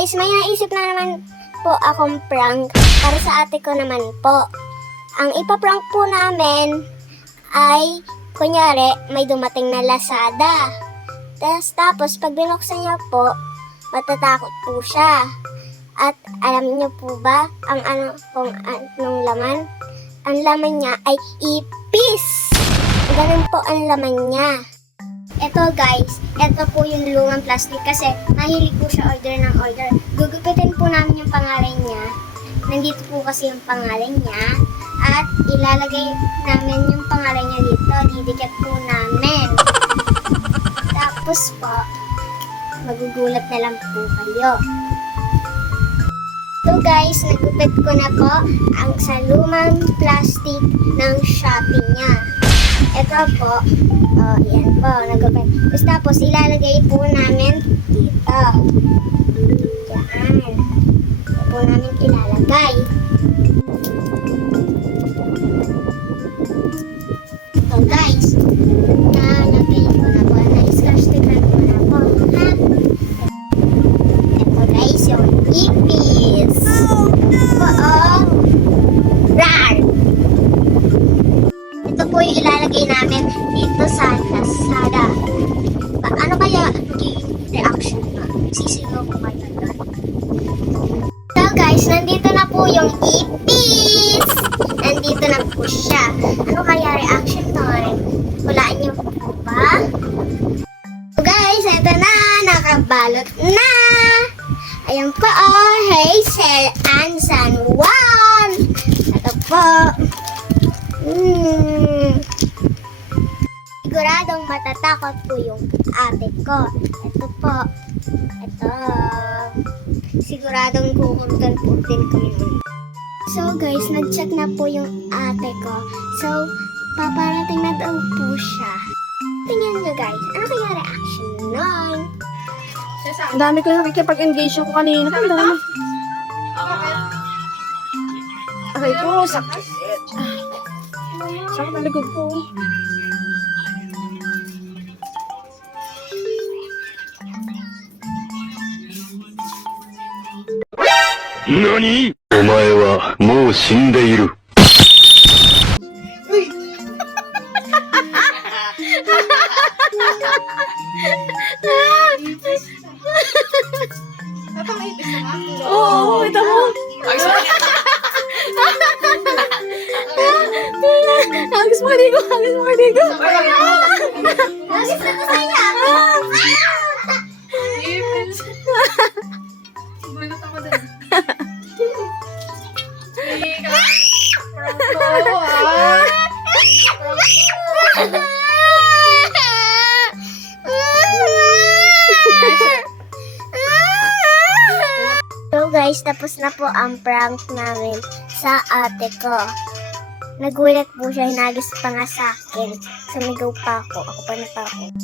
guys, may naisip na naman po akong prank para sa ate ko naman po. Ang ipaprank po namin ay, kunyari, may dumating na Lazada. Tapos pag binuksan niya po, matatakot po siya. At alam niyo po ba ang kung anong laman? Ang laman niya ay ipis. Ganun po ang laman niya. Ito guys, ito po yung lumang plastic kasi mahilig po siya order ng order. Gugupitin po namin yung pangalan niya. Nandito po kasi yung pangalan niya. At ilalagay namin yung pangalan niya dito. Didikit po namin. Tapos po, magugulat na lang po kayo. So guys, nagupit ko na po ang sa lumang plastic ng Shopee niya. Ito po, yan po, nagupit. Tapos ilalagay po namin dito. Yan. Ito po namin ilalagay. So guys, nalagay ko na po. Na-scratch sticker ko na po. Ha? Ito guys, yung ipis. Rar! Ito po yung ilalagay namin dito sa Lazada. Ano kaya magiging reaction na? Sisigaw ko kaya doon. So guys, nandito na po yung ipis! Nandito na po siya. Ano kaya reaction doon? Hulaan niyo po ba? So guys, ito na! Nakabalot na! Ayan po, Hazel and San Juan! Ito po. Siguradong matatakot po yung ate ko. Ito po. Ito. Siguradong kukuntan po din ko yun. So guys, nag-check na po yung ate ko. So, paparating na daw po siya. Tingnan nyo guys, ano kaya reaction nun? Ang dami ko nakikipag-engage ko kanina. Ang dami. Aray ko, sakit. Sakit na likod ko. NANI?! お前はもう死んでいる。Oo, ito mo. Agis mo ligo, agis mo ligo. Agis na to sa'yo! Gulat ako din. So guys, tapos na po ang prank namin sa ate ko. Nagulat po siya, hinagis pa nga sa akin. Sumigaw pa ako pa natakot.